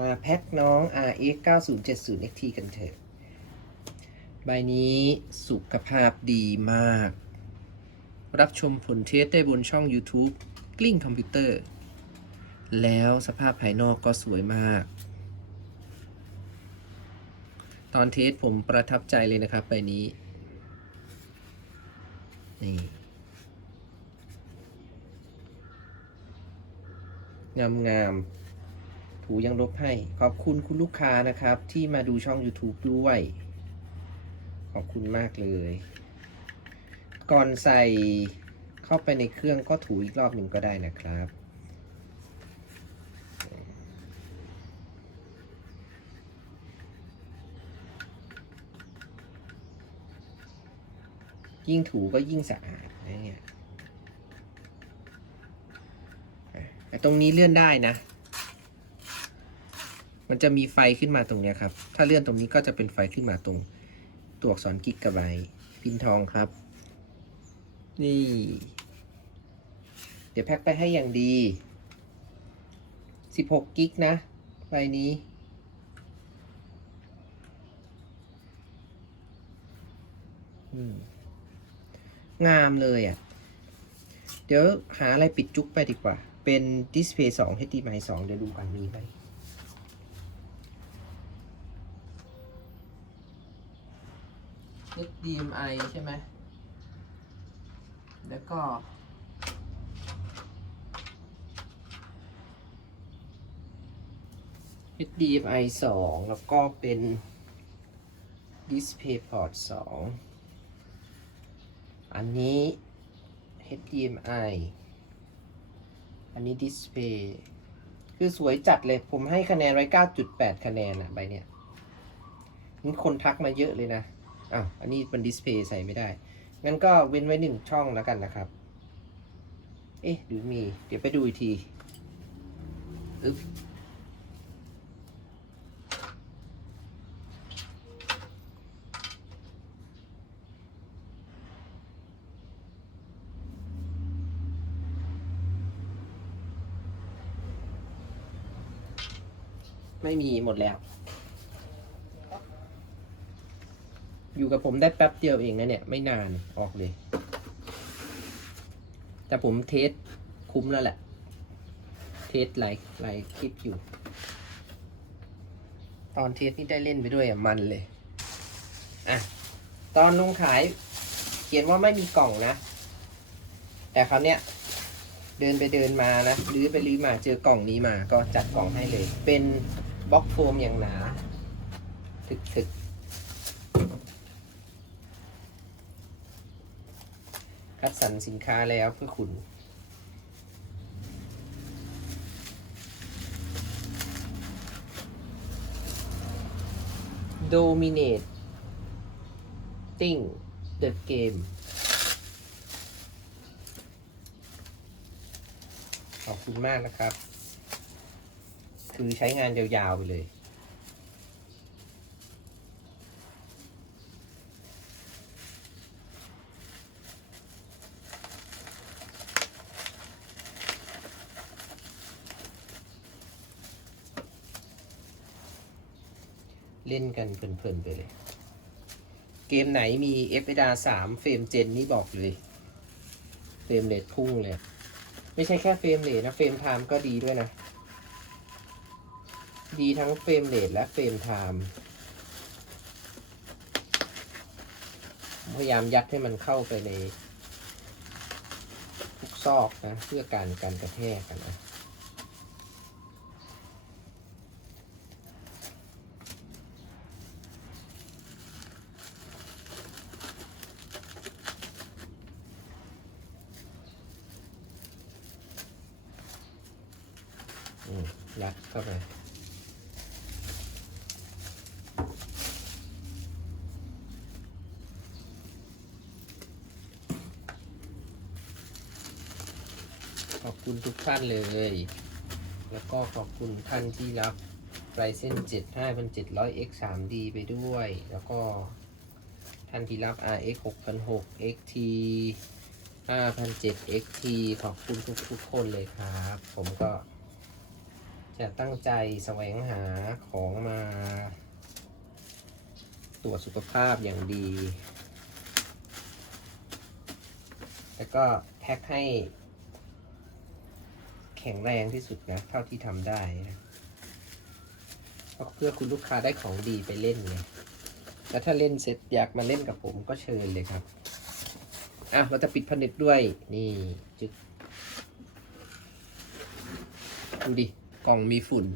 มาแพ็คน้อง RX 9070 XT กันเถอะ ใบนี้สุขภาพดีมาก รับชมผลเทสได้บนช่อง YouTube กลิ้งคอมพิวเตอร์ แล้วสภาพภายนอกก็สวยมาก ตอนเทสผมประทับใจเลยนะครับใบนี้ นี่งามงามๆ ถูยังลบให้ ขอบคุณคุณลูกค้านะครับ ที่มาดูช่อง YouTube ด้วย ขอบคุณมากเลย ก่อนใส่เข้าไปในเครื่องก็ถูอีกรอบหนึ่งก็ได้นะครับยิ่งถูก็ยิ่งสะอาดนะเนี่ยแต่ตรงนี้เลื่อนได้นะ มันจะมีไฟขึ้นมาตรงเนี้ยครับ ถ้าเลื่อนตรงนี้ก็จะเป็นไฟขึ้นมาตรง ตัวอักษรกิกกะไบต์พินทองครับ นี่ เดี๋ยวแพ็คไปให้อย่างดี 16 กิกนะใบนี้งามเลยอะ เดี๋ยวหาอะไรปิดจุกไปดีกว่า เป็นดิสเพย์2 HDMI 2 เดี๋ยวดูกันมีไหม HDMI ใช่ไหม แล้วก็ HDMI 2 แล้วก็เป็น DisplayPort 2 อันนี้ HDMI อันนี้ Display คือสวยจัดเลย ผมให้คะแนนไว้ 9.8 คะแนนอะใบเนี้ยนี่คนทักมาเยอะเลยนะ อ้าวอันนี้เป็นดิสเพย์ใส่ไม่ได้ งั้นก็เว้นไว้หนึ่งช่องแล้วกันนะครับ เอ๊ะหรือมี เดี๋ยวไปดูอีกทีอึ๊บไม่มีหมดแล้ว อยู่กับผมได้แป๊บเดียวเองนะเนี่ย ไม่นานออกเลย แต่ผมเทสคุ้มแล้วแหละ เทสหลายหลายคลิปอยู่ ตอนเทสนี่ได้เล่นไปด้วยอะมันเลย อะ ตอนลงขาย เขียนว่าไม่มีกล่องนะ แต่คราวเนี้ยเดินไปเดินมานะรื้อไปรื้อมาเจอกล่องนี้มา ก็จัดกล่องให้เลย เป็นบล็อกโฟมอย่างหนา ถึกๆ คัดสรรสินค้าแล้วเพื่อคุณ Dominate ติ้ง The Game ขอบคุณมากนะครับ คือใช้งานยาวๆไปเลย เล่นกันเพลินๆไปเลย เกมไหนมี f อ r 3เฟรมเจนนี่บอกเลย เฟรมเรทพุ่งเลย ไม่ใช่แค่เฟรมเรทนะเฟรมไทม์ก็ดีด้วยนะ ดีทั้งเฟรมเรทและเฟรมไทม์พยายามยัดให้มันเข้าไปในทุกซอกนะ เพื่อการการกระแทกกันนะ อืมยัด เข้าไปขอบคุณทุกท่านเลย แล้วก็ขอบคุณท่านที่รับไรเส้น7 5700 X 3D ไปด้วย แล้วก็ท่านที่รับ RX 6006 XT 5 7 0 0 XT ขอบคุณทุกๆคนเลยครับ ผมก็ จะตั้งใจแสวงหาของมา ตรวจสุขภาพอย่างดี แล้วก็แพ็คให้ แข็งแรงที่สุดนะ เท่าที่ทำได้นะเพื่อคุณลูกค้าได้ของดีไปเล่นไงแล้วถ้าเล่นเสร็จอยากมาเล่นกับผมก็เชิญเลยครับ อะ เราจะปิดผนึกด้วย นี่ จึกดูดิ กล่องมีฝุ่น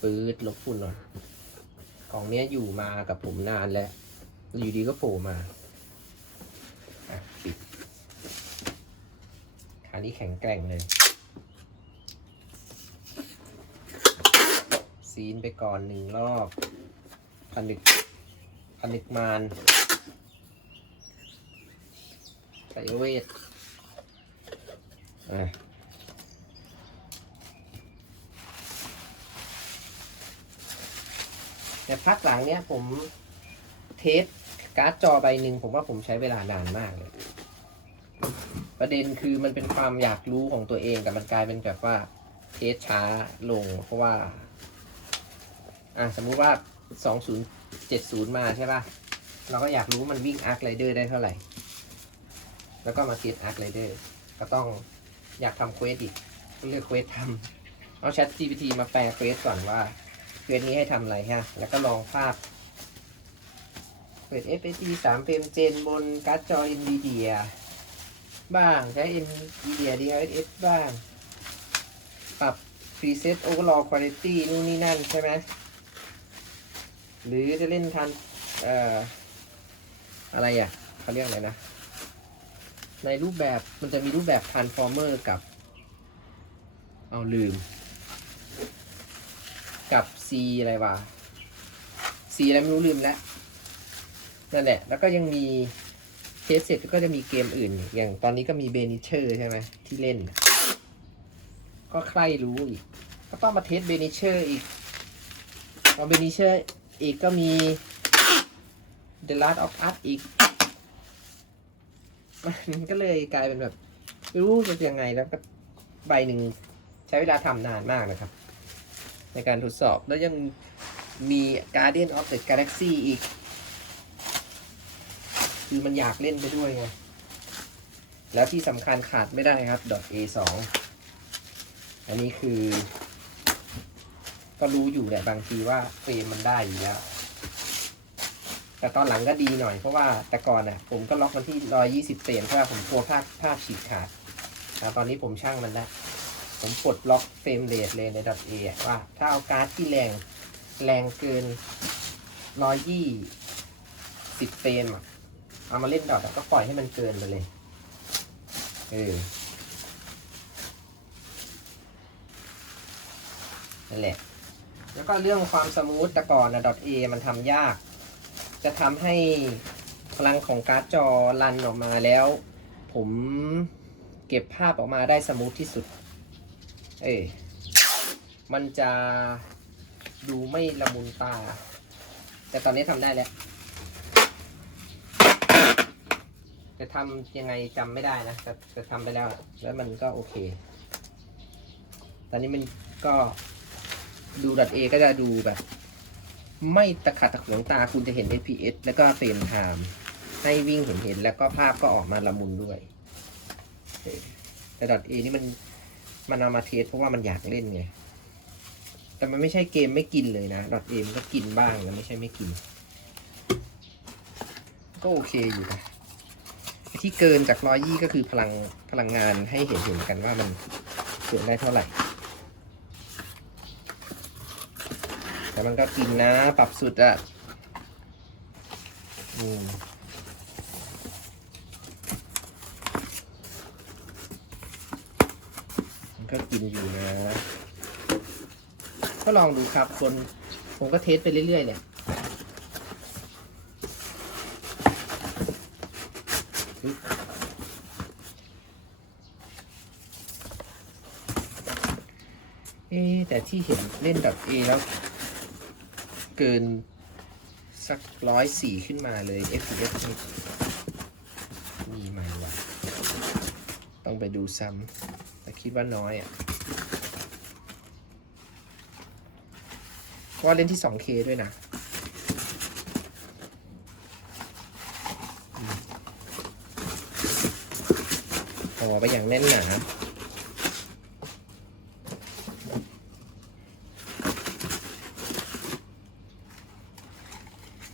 ปื๊ดลบฝุ่นหน่อยกล่องเนี้ยอยู่มากับผมนานแล้ว อยู่ดีก็โผล่มาปิดคานี้แข็งแกร่งเลย ซีนไปก่อนหนึ่งรอบผนึกผนึกมานไสยเวทอะ แต่พักหลังเนี้ยผมเทสการ์ดจอใบหนึ่งผมว่าผมใช้เวลานานมากเลย ประเด็นคือมันเป็นความอยากรู้ของตัวเองแต่มันกลายเป็นแบบว่าเทสช้าลง เพราะว่า อะสมมุติว่า2070มาใช่ป่ะ เราก็อยากรู้มันวิ่งอาร์คไรเดอร์ได้เท่าไหร่ แล้วก็มาเทสอาร์คไรเดอร์ก็ต้องอยากทำเควสอีกเลือกเควสทำเอา Chat GPT มาแปลเควสก่อนว่า เควสนี้ให้ทำอะไรฮะ แล้วก็ลองภาพเควส FSD 3เฟรมเจนบนการ์ดจอ NVIDIA บ้างใช้ NVIDIA DLSS บ้าง ปรับ preset overall quality นู่นนี่นั่นใช่ไหม หรือจะเล่นทันเอ่ออะไรอะเขาเรียกอะไรนะ ในรูปแบบมันจะมีรูปแบบ transformer กับ เอาลืม กับ C อะไรวะ C อะไรไม่รู้ลืมแล้วนั่นแหละ แล้วก็ยังมีเทสเสร็จก็จะมีเกมอื่น อย่างตอนนี้ก็มีเบนิเชอร์ใช่ไหมที่เล่น ก็ใครรู้อีก ก็ต้องมาเทสเบนิเชอร์อีกพอเบนิเชอร์อีกก็มี The Last of Us อีก มันก็เลยกลายเป็นแบบไม่รู้จะยังไงแล้วก็ใบหนึ่งใช้เวลาทำนานมากนะครับ ในการทดสอบ แล้วยังมี Guardian of the Galaxy อีก คือมันอยากเล่นไปด้วยไง แล้วที่สำคัญขาดไม่ได้ครับ .a 2 อันนี้คือ ก็รู้อยู่แหละบางทีว่าเฟรมมันได้อยู่แล้ว แต่ตอนหลังก็ดีหน่อยเพราะว่าแต่ก่อนอะผมก็ล็อกมันที่ร้อยี่สิบเฟรมเพราะว่าผมกลัวภาพภาพฉีกขาดนะตอนนี้ผมช่างมันแล้ว ผมปลดล็อกเฟรมเรทเลยในดับเอว่า ถ้าเอาการ์ดที่แรงแรงเกินร้อยยี่สิบเฟรมอะเอามาเล่นดอทก็ปล่อยให้มันเกินไปเลย เออนั่นแหละ แล้วก็เรื่องความสมูทแต่ก่อนนะ .a มันทำยาก จะทำให้พลังของการ์ดจอรันออกมาแล้ว ผมเก็บภาพออกมาได้สมูทที่สุด เอ้มันจะดูไม่ละมุนตา แต่ตอนนี้ทำได้แล้วจะทำยังไงจำไม่ได้นะแต่แต่ทำไปแล้วอะแล้วมันก็โอเค ตอนนี้มันก็ดู .a ก็จะดูแบบ ไม่ตะขัดตะขวงตาคุณจะเห็น FPS แล้วก็เฟรมไทม์ให้วิ่งเห็นเห็นแล้วก็ภาพก็ออกมาละมุนด้วยเออแต่ .a นี่มัน มันเอามาเทสเพราะว่ามันอยากเล่นไง แต่มันไม่ใช่เกมไม่กินเลยนะ .a มันก็กินบ้างนะไม่ใช่ไม่กิน ก็โอเคอยู่นะที่เกินจากร้อยยี่ก็คือพลังพลังงานให้เห็นเห็นกันว่ามันเกินได้เท่าไหร่ แต่มันก็กินนะ ปรับสุดอะอืมมัน ก็กินอยู่นะก็ลองดูครับคนผมก็เทสไปเรื่อยๆเนี่ยเอ๊แต่ที่เห็นเล่นดับ A แล้ว เกินสักร้อยสี่ขึ้นมาเลย FPS นี่มีไหมวะต้องไปดูซ้ำ คิดว่าน้อยอะว่าเล่นที่ 2K ด้วยนะอืมห่อไปอย่างแน่นหนา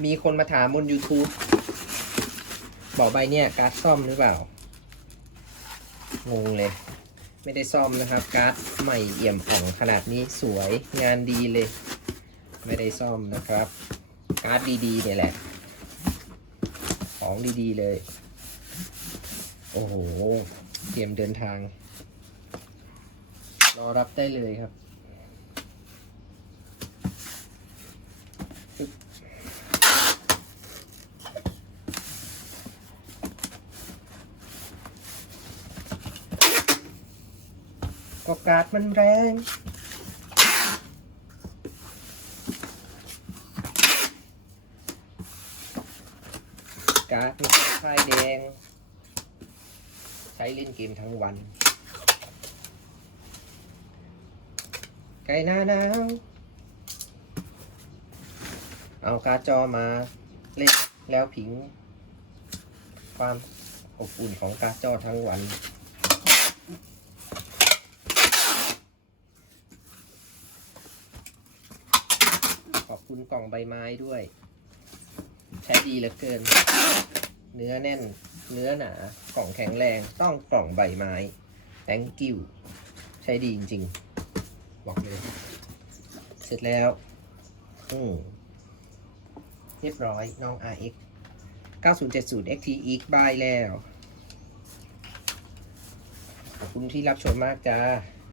มีคนมาถามบน YouTube บอกใบเนี่ย การ์ดซ่อมหรือเปล่า งงเลย ไม่ได้ซ่อมนะครับ การ์ดใหม่เอี่ยมอ่องขนาดนี้สวยงานดีเลย ไม่ได้ซ่อมนะครับ การ์ดดีๆเนี่ยแหละ ของดีๆเลย โอ้โห เตรียมเดินทาง รอรับได้เลยครับ ก็กาดมันแรง กาดมีค่ายแดง ใช้เล่นเกมทั้งวัน ไก่หน้าหนาวเอาการ์ดจอมาเล่นแล้วผิง ความอบอุ่นของการ์ดจอทั้งวัน คุณกล่องใบไม้ด้วย ใช้ดีเหลือเกิน เนื้อแน่น เนื้อหนากล่องแข็งแรงต้องกล่องใบไม้ thank you ใช้ดีจริงๆ บอกเลย เสร็จแล้ว อืมเรียบร้อยน้อง RX 9070 XTX บายแล้ว ขอบคุณที่รับชมมากจ้า